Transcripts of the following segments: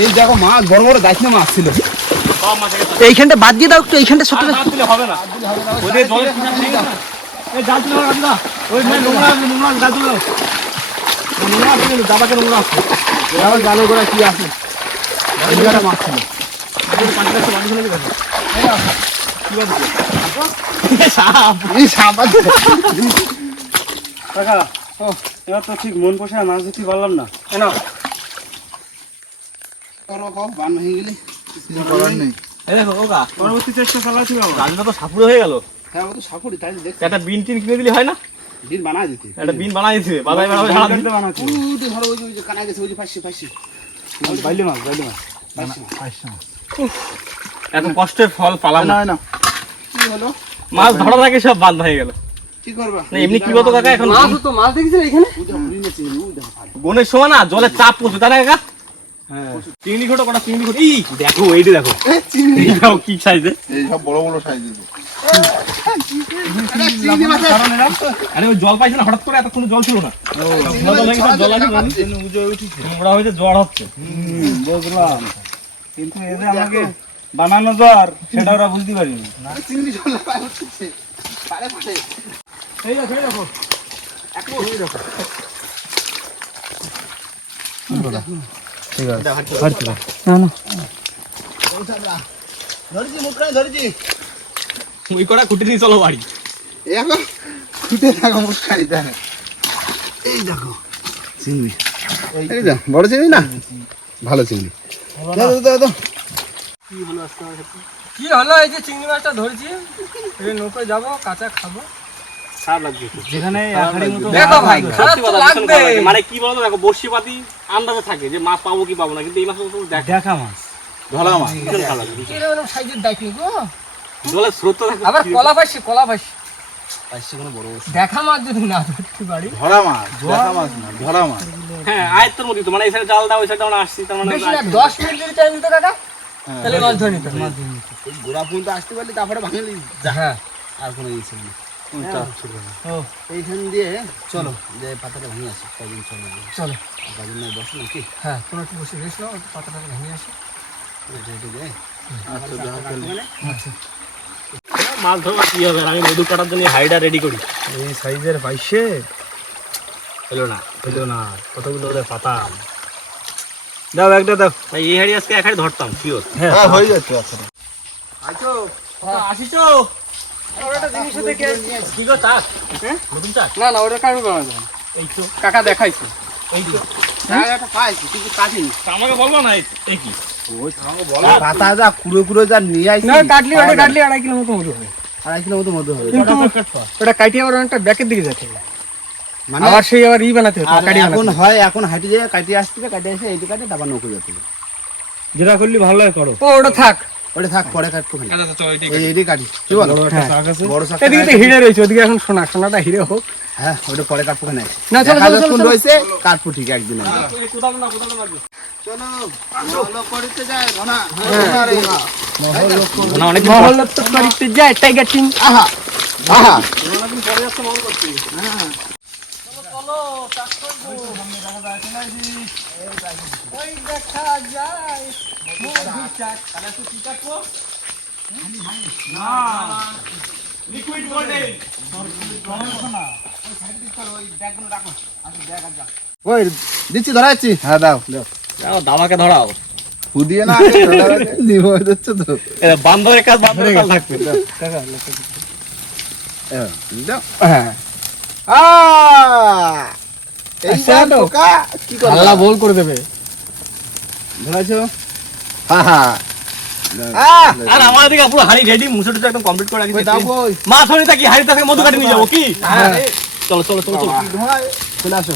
এই দেখো মাছ বড় বড় গাছ না মাছ ছিল। এইখানটা বাদ দিয়ে দাও একটু এইখানটা ছোট হবে না। জলের মানে গোড়া কি আছে। মাছ ছিল। এই সাপ। আছে। ও। এবার তো ঠিক মন পোষায় মাছ ধরতে পারলাম না। কেন? পরবর্তী চেষ্টা তো সাপুরে হয়ে গেল। হ্যাঁ ও তো সাপুরি তাই দেখ একটা বিন টিন কিনে দিলে হয় না? দিন বানায় দিতে। একটা বিন বানাই দিতে বাজারে বানাবে সারা দিন বানাচ্ছি ওই ধরো ওই যে- ওই গেছে ওই যে ফাঁসি ফাঁসি বাইলে মাছ বাইলে মাছ ফাঁসি এত কষ্টের ফল পালাম না না। কি হলো? মাছ ধরার আগে সব বান্ধ হয়ে গেল। কি করবা? এমনি কি বলতো কাকা এখন? মাছ তো মাছ এখানে? সময় না জলের চাপ পড়ছে না কাকা? চিংড়ি কটা চিংড়ি দেখো এইটা দেখো। চিংড়ি। দেখো কি সাইজে এই সব বড় বড় সাইজ আরে, ওই জল পাইছে না হঠাৎ করে এতক্ষণ জল ছিল না। জল আছে। নোংরা হয়েছে জ্বর হচ্ছে। বুঝলাম। কিন্তু এদের আমাকে বানানো জ্বর সেটা ওরা বুঝতে পারিনি। চিংড়ি জলে পায় এই দেখো এই দেখো। ধরেছি, মুখখানে ধরেছি। ওই কটা খুঁটি নিয়ে চলো বাড়ি। এই দেখো, ফুটে থাকা মুখখানি, দেখো। এই দেখো। চিংড়ি। এই দেখো, বড় চিংড়ি না? ভালো চিংড়ি। দাও। কি হলো এই যে চিংড়ি মাছটা ধরেছি? এই নৌকায় যাব কাঁচা খাব। যেখানে দেখো ভাই। মানে কি বলতো দেখো বর্ষি আন্দাজে থাকে যে মাছ পাবো কি পাবো না কিন্তু এই মাছ দেখা। মাছ। ধরা মাছ। ভীষণ খারাপ লাগে ভীষণ। এরকম সাইজের দেখনি গো। জলের স্রোত আবার কলা পাইছি কলা পাইছি কোনো বড় বড়। দেখা মাছ যদি না ধরতে পারি। ধরা মাছ দেখা মাছ না ধরা মাছ। হ্যাঁ আয়ত্তের মধ্যে তো মানে এই সাইডে জাল দাও ওই সাইডে আমরা আসছি তার মানে বেশি না দশ মিনিট যদি টাইম দিত কাকা তাহলে মাছ ধরে নিত এই গোড়া পর্যন্ত আসতে পারলে তারপরে ভাঙে হ্যাঁ। আর কোনো ছিল না। এইখান দিয়ে চলো যে পাতাটা ভাঙে আসে কদিন চলো চলো। কদিন নয় বসো নাকি? হ্যাঁ। কোনো একটু বসে রেস্ট নাও পাতাটা ভেঙে আসে। এটা এটা দিয়ে মাছ ধরবো কি হবে? আমি মধু কাটার জন্য হাইডা রেডি করি। এই সাইজের পাইছে হলো না। হইল না। কতগুলো ওদের পাতা? দাও একটা দাও। তাই এই হাড়ি আজকে এক হাড়ি ধরতাম শিওর হ্যাঁ। হয়ে যাচ্ছে আচ্ছা। আসিছো? না না ওটা কাটবে না। এই তো। কাকা দেখাইছে। এই তো। জায়গাটা পাইছি কিন্তু কাটিনি। তা আমাকে বলব না এই- এই কি? পাতা যা কুড়ো কুড়ো যা নিয়ে আইছি। কাটলি ওটা কাটলি আড়াই কিলো মতো মধু হবে। আড়াই কিলো মতো মধ্যে হবে। ওটা কাটিয়ে আবার অনেকটা ব্যাকের দিকে যেতে মানে আবার সেই আবার ই বানাতে হবে এখন হয় এখন হাঁটি যায় কাটিয়ে আসতে কাটিয়ে এসে এইদিকে কাটে তারপর নৌকো যেতে যেটা করলি ভালো লাগে করো। ও ওটা থাক। ওটা থাক পরে কাটবো এইটাই কাটি। কি বলো? হ্যাঁ। শাক আছে। বড় শাক এদিকে তো হিরে রয়েছে ওদিকে এখন সোনা সোনাটা হিরে হোক। হ্যাঁ ওটা পরে কাটবো কেন না চলো চলো চলো রয়েছে। কাটবো ঠিক একদিন আগে। কোথাও না কোথাও না চলো ভালো করতে যায় ঘনা না অনেক মহল তো করিতে যায় টাইগার টিম আহা। আহা। ওই দেখা যায় লিকুইড গোল্ডেন ওই দিচ্ছি ধরাচ্ছি। হ্যাঁ দাও দাও। দামাকে ধরাও। ফুদিয়ে না দিব দিচ্ছ তো। এটা কাজ বান্ধবের কাজ থাকবে হ্যাঁ, দাও। হ্যাঁ। আল্লাহ বল করে দেবে। ধরাছো? হা হা। আহ, আর আমার দিকে পুরো হাড়ি রেডি মুছে একদম কমপ্লিট করে রাখি মাছ হলে থাকি হাড়ি থেকে মধু কাটি নিয়ে যাব কি? হ্যাঁ। চলো চলো চলো চলো। চলে আসো।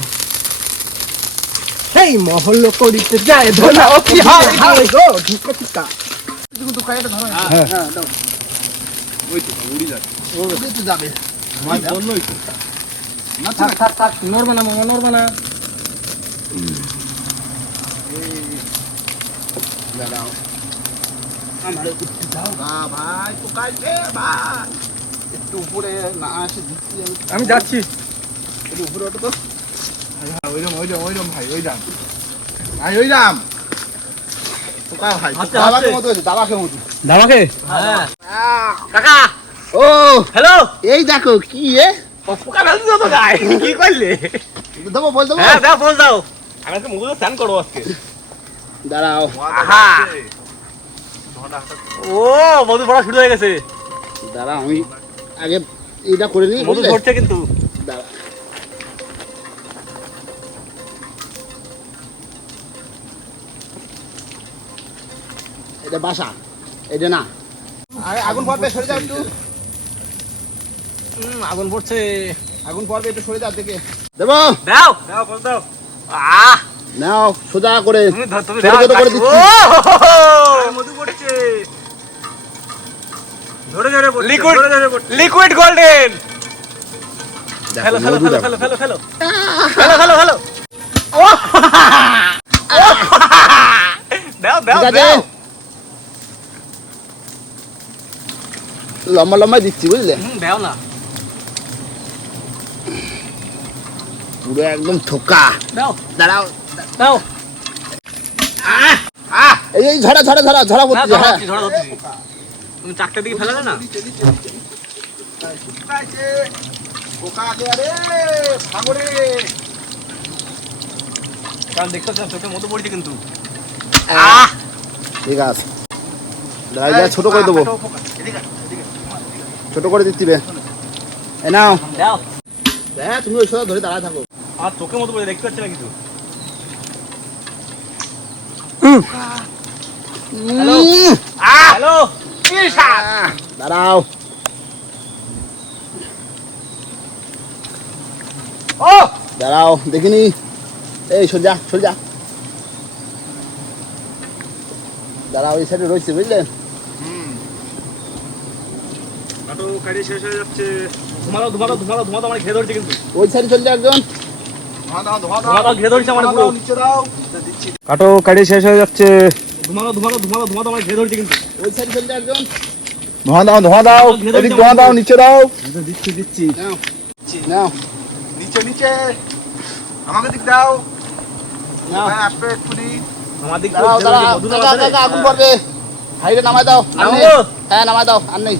সেই মহল করিতে যায় ধনা ও কি হয় হাই গো ঢুকে টিকা কিন্তু কাইটা ধরো। হ্যাঁ। হ্যাঁ দাও। ওই তো উড়ি যাচ্ছে। ওই তো যাবে। মাছ বললোই তো। থাক থাক থাক নড়বে না মামা নড়বে না। দাও আমারে উঠতে দাও ভাই পোকাইছে ভাই একটু উপরে না আসে আমি আমি যাচ্ছি। একটু উপরে ওঠো তো ওইরকম ওইরকম ওইরকম ভাই ওই দাম ভাই পোকা ভাই দাবাকে? মতো দাবাকে মতো হ্যাঁ। কাকা! ও হ্যালো এই দেখো কি এ? পোকা ফেলছি তো গায়ে। কি করলে? দেবো বল দেবো। হ্যাঁ দাও বল দাও। আমি আজকে মুখে স্নান করব আজকে। দাঁড়াও। ও মধু পড়া শুরু হয়ে গেছে। দাঁড়াও আমি আগে এইটা করে নিই মধু বুঝলে? কিন্তু। দাঁড়া এটা বাসা এটা না। আরে আগুন পড়বে সরে যাও একটু। আগুন পড়ছে। আগুন পড়বে একটু সরে যাও দেখে। দেবো? দাও দাও বল দাও। আহ! নাও সোজা করে। ছোট ছোট করে ও দিচ্ছি। মধু পড়ছে। ধরে ধরে পড়ছে লিকুইড লিকুইড গোল্ডেন দেখো, ফেলো ফেলো মধু ফেলো দেখো। ফেলো ফেলো ফেলো। ফেলো ফেলো ফেলো। ও দাও দাও দাও। লম্বা লম্বা দিচ্ছি বুঝলে? হুম দাও না। পুরো একদম থোকা। দাও। দাঁড়াও। দাও। এই ঝরা ঝরা ঝরা না পড়ছে হ্যাঁ ধরছি। তুমি চারটার দিকে ফেলে না? কারণ দেখতে মতো পড়ছে কিন্তু। আহ! ঠিক আছে। দাঁড়াই ছোট করে দেবো। ছোট করে দিচ্ছি রে এ নাও। দাও। হ্যাঁ তুমি ওই সময় ধরে দাঁড়ায় থাকো। আর মতো দেখতে পাচ্ছি না কিছু। হ্যালো। হ্যালো। দাঁড়াও। ও! দাঁড়াও দেখিনি। এই সোজা সোজা দাঁড়াও এই সাইডে রয়েছে বুঝলেন কাটি শেষ হয়ে যাচ্ছে। ধুমালো ধুমালো ধুমালো ধুমালো আমার ঘিরে ধরছে কিন্তু। ওই সাইডে চলে একজন। ধুমালো ঘিরে ধরছে আমার পুরো। নিচে কাটো কাটি শেষ হয়ে যাচ্ছে। ধুমালো ধুমালো ধুমালো ধুমালো আমার ঘিরে ধরছে কিন্তু। ওই সাইডে চলে একজন। ধোঁয়া দাও ধোঁয়া দাও। এদিক ধোঁয়া দাও নিচে দাও। দিচ্ছি দিচ্ছি। নাও নাও। নিচে নিচে। আমাকে দিক দাও। নাও। আসবে এক্ষুনি। আমার দিক কাকা, আগুন পড়বে। হাইরে নামায় দাও? হ্যাঁ নামায় দাও আর নেই।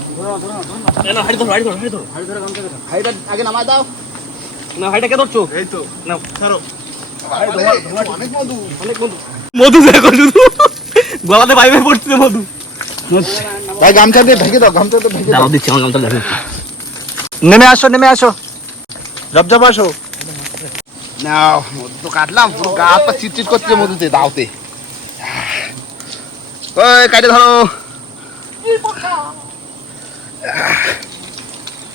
না হাড়ি ধরো হাড়ি ধরো হাড়ি ধরো। হাইটা আগে নামায় দাও। না কে ধরছো? এই তো। না ছাড়ো অনেক মধু। অনেক মধু। মধু দেখো শুধু। গলাতে পাইপে পড়ছে মধু। ভাই গামছা দিয়ে ঢেকে দাও গামছা দিয়ে ঢেকে দাও দিচ্ছি আমার দেখো। নেমে আসো নেমে আসো। জবজব আসো। নাও মধু তো কাটলাম পুরো গা হাত পা চিটচিট করছে মধুতে দাওতে। ওই কাটে ধরো।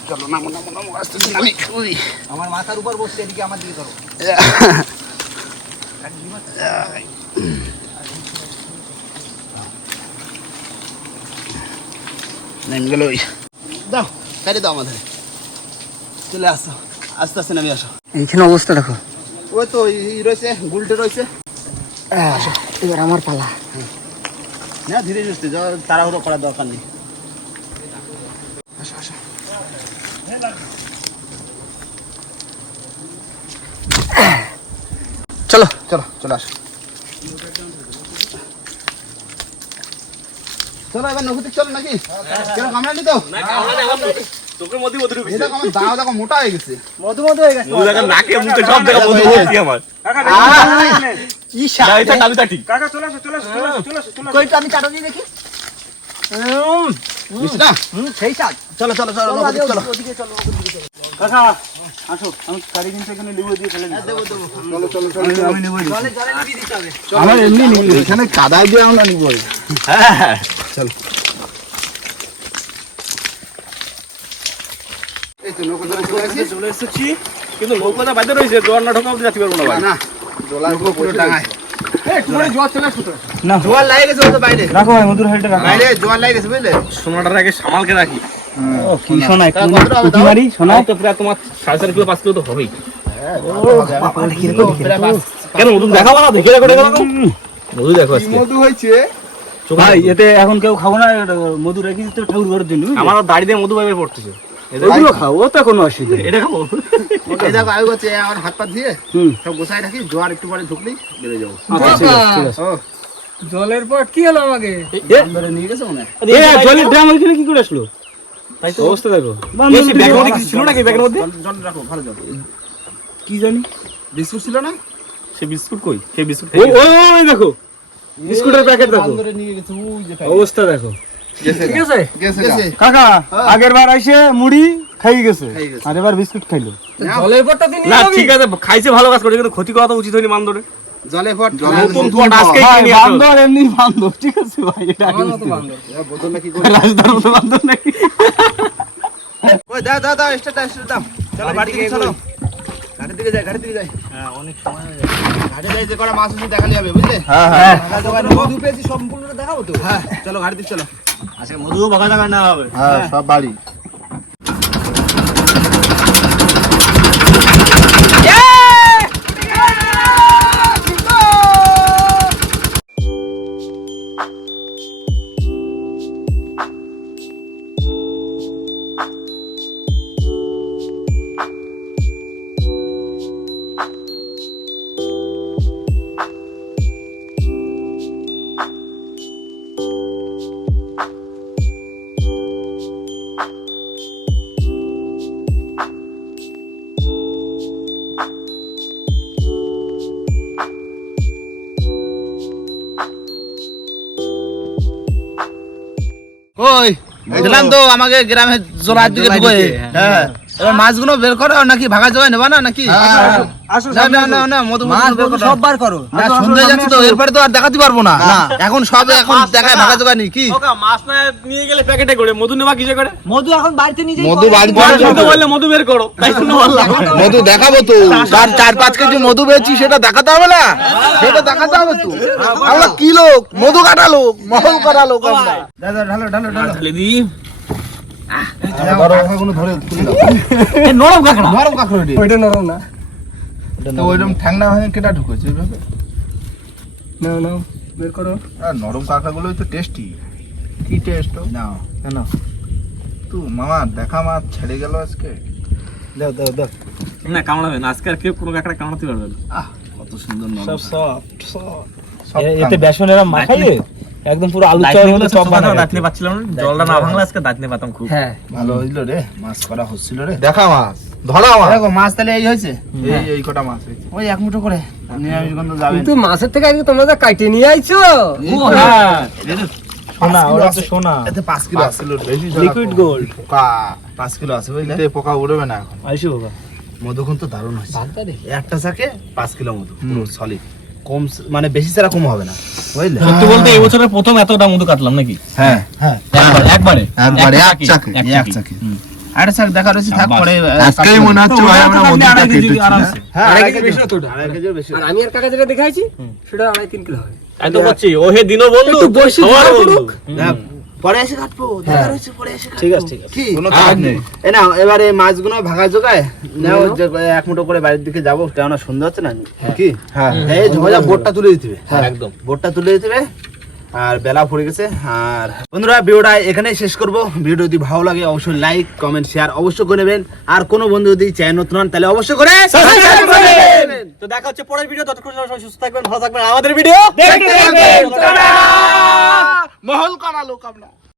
চলো নামো নামো নামো আস্তে আস্তে নামি উই আমার মাথার উপর বসছে এদিকে আমার দিকে ধরো। নেমে গেল ওই। দাও কাটে দাও আমাদের। চলে আসো আস্তে আস্তে নামে আসো। এইখানে অবস্থা দেখো। ওই তো রয়েছে গুলটে রয়েছে। এবার আমার পালা। না ধীরে সুস্থে তাড়াহুড়ো করার দরকার নেই। আসো আসো। চলো চলো চলে আসো। চলো এবার নকুতি চলো নাকি? কেন কামড়া নি তো? চোখের মধ্যে মধু ঢুকছে এটা আমার দাও দেখো মোটা হয়ে গেছে। মধু মধু হয়ে গেছে। নাকে মুখে সব জায়গা মধু ভর্তি আমার। কি না, এটা কালু চাটি। কইটা আমি চাটনি দেখি? বুঝছি না হুম সেই স্বাদ চলো চলো চলো নকুতি চলো। কাকা আসো আমি গাড়ি কিন্তু এখানে লিবো দিয়ে ফেলে দেবো দেবো। চলো চলো চলো আমি লিবো জলে জলে লিবি দিতে হবে। আমার এমনি নিবি এখানে কাদা দিয়ে আমরা নিবো। হ্যাঁ এই তো চলে এসেছি। কিন্তু নৌকাটা বাইরে রয়েছে জোয়ার না ঢোকা অব্দি যেতে পারব না না। সোনাটার আগে সামালকে রাখি। কি সোনা। সোনা তো প্রায় তোমার সাড়ে চার কিলো পাঁচ কিলো তো হবেই। কেন মধু দেখাবো না? দেখে রেখো মধু দেখো মধু হয়েছে। ভাই এতে এখন কেউ খাব না মধু রেখে দিতে ঠাকুর ঘরের জন্য আমার দাড়ি দিয়ে মধু বাইবে পড়তেছে। ওগুলো খাও ও তো কোনো অসুবিধা এটা খাব? এই দেখো আয়ু করছে আমার হাত পা দিয়ে সব গোসাই রাখি জোয়ার একটু পরে ঢুকলেই বেড়ে যাব। আচ্ছা জলের পর কি হলো আমাকে? নিয়ে গেছে মনে হয়। জলের ড্রাম ওইখানে কি করে আসলো? তাই তো। অবস্থা দেখো। বেশি ব্যাগের মধ্যে কিছু ছিল নাকি ব্যাগের মধ্যে? জল জল রাখো ভালো জল। কি জানি? বিস্কুট ছিল না? সে বিস্কুট কই? সে বিস্কুট ও ও দেখো বিস্কুটের প্যাকেট দেখো। অবস্থা দেখো। ঠিক আছে গেছে? গেছে কাকা আগের বার আইসে মুড়ি খাই গেছে আর এবার বিস্কুট খাইলো। না। ঠিক আছে খাইছে ভালো কাজ করে কিন্তু ক্ষতি করা তো উচিত হয়নি মান্দরে জলে ফট আজকে কিনে নিয়ে আসলো। বান্দর। এমনি বান্দর ঠিক আছে ভাই এটা আমার বান্দর। বোতল নাকি রাজদার মতো বান্দর নাকি? ওই দাও দাও দাও স্টার্ট স্টার্ট দাও। চলো বাড়ি দিকে চলো। ঘাটের দিকে যাই ঘাটের দিকে যাই। হ্যাঁ অনেক সময় ঘাটে যাই যে কটা মাছ আছে দেখালে যাবে বুঝলে? হ্যাঁ হ্যাঁ। পেয়েছি সম্পূর্ণটা দেখাবো তো? হ্যাঁ। চলো ঘাটের দিকে চলো। আজকে মধু বাগা জায়গা না হবে? হ্যাঁ সব বাড়ি। তো আমাকে গ্রামে জোড়ার দিকে ঢুকে হ্যাঁ। এবার মাছগুলো বের করো নাকি ভাগা জোগায় নেবা না নাকি? না না না না মধু মধু বের করো। সব বার করো। না সন্ধ্যে যাচ্ছে তো এরপরে তো আর দেখাতে পারব না। এখন সব এখন দেখায় ভাগা জোগা নি কি? মাছ না নিয়ে গেলে প্যাকেটে করে। মধু নেবা কিসে করে? মধু এখন বাড়িতে নিজে মধু বাড়িতে বললে মধু বের করো। তাই জন্য বললাম। মধু দেখাবো তো। তার চার পাঁচ কেজি মধু পেয়েছি সেটা দেখাতে হবে না? সেটা দেখাতে হবে তো। আমরা কি লোক? মধু কাটা লোক মহল লোক আমরা। দাদা ঢালো ঢালো ঢালো। তাহলে দি বড় কাকাগুলো ধরে নরম কাকড়া। নরম কাকড় ওইটা নরম না। তো ওইরকম ঠ্যাংনা কেটা ঢুকেছে এইভাবে নাও নাও বের করো। আর নরম কাঁকড়াগুলোই তো টেস্টি কি টেস্ট না কেন? তু মামা দেখা মাছ ছেড়ে গেল আজকে। দাও দাও দাও। না কামড়াবে না। আজকে আর কেউ কোনো কাকড়া কামড়াতে পারবে না। আহ কত সুন্দর নরম সব সফট সব এতে বেসন এরা মাখাইলে একদম পুরো আলু চপ মতো চপ পাচ্ছিলাম জলটা না ভাঙলে আজকে দাঁতনে পাতাম খুব। হ্যাঁ। ভালো হইল রে মাছ করা হচ্ছিল রে। দেখা মাছ ধরা মাছ। দেখো মাছ তাহলে এই হয়েছে? এই এই কটা মাছ হয়েছে। ওই এক মুঠো করে। নিরামিষ গন্ধ যাবে কিন্তু মাছের থেকে আজকে তোমরা যা কাইটে নিয়ে আইছো। হ্যাঁ। সোনা ওরা তো সোনা। এতে পাঁচ কিলো আছে। বেশি লিকুইড গোল্ড পোকা। পাঁচ কিলো আছে বুঝলে? এতে পোকা উড়বে না এখন। মধুখন তো দারুণ হয়েছে। একটা শাকে পাঁচ কিলো মধু। পুরো সলিড কম মানে বেশি ছাড়া কম হবে না বুঝলে? সত্যি বলতে এই বছরের প্রথম এতটা মধু কাটলাম নাকি? হ্যাঁ। হ্যাঁ। একবারে একবারে। এক চাকে এক চাকে। চাকে। হুম। দেখা রয়েছে থাক পরে আজকেই মনে হচ্ছে ভাই আমরা মধুটা কেটেছি হ্যাঁ আড়াই কেজি বেশি হতো ওটা। আড়াই কেজির বেশি আর আমি আর কাকা যেটা দেখাইছি সেটা আড়াই তিন কিলো হয় আমি তো বলছি ও হে দিনও বন্ধু। একটু বসে তোমারও হ্যাঁ, পরে এসে কাটবো পরে এসে ঠিক আছে ঠিক আছে। কোনো কাজ নেই। এ না এবারে মাছগুলো ভাগা জোগায় নাও যে এক মুঠো করে বাড়ির দিকে যাব কেননা সুন্দর হচ্ছে না। কি? হ্যাঁ এই বোটটা তুলে দিতে হ্যাঁ একদম। বোটটা তুলে দিতে আর বেলা পড়ে গেছে আর বন্ধুরা ভিডিওটা এখানেই শেষ করব। ভিডিও যদি ভালো লাগে অবশ্যই লাইক কমেন্ট শেয়ার অবশ্যই করে নেবেন। আর কোনো বন্ধু যদি চ্যানেল নতুন হন তাহলে অবশ্যই করে। তো দেখা হচ্ছে পরের ভিডিও। ততক্ষণ সুস্থ থাকবেন ভালো থাকবেন। আমাদের ভিডিও দেখতে থাকবেন। মহল করা লোক আমরা।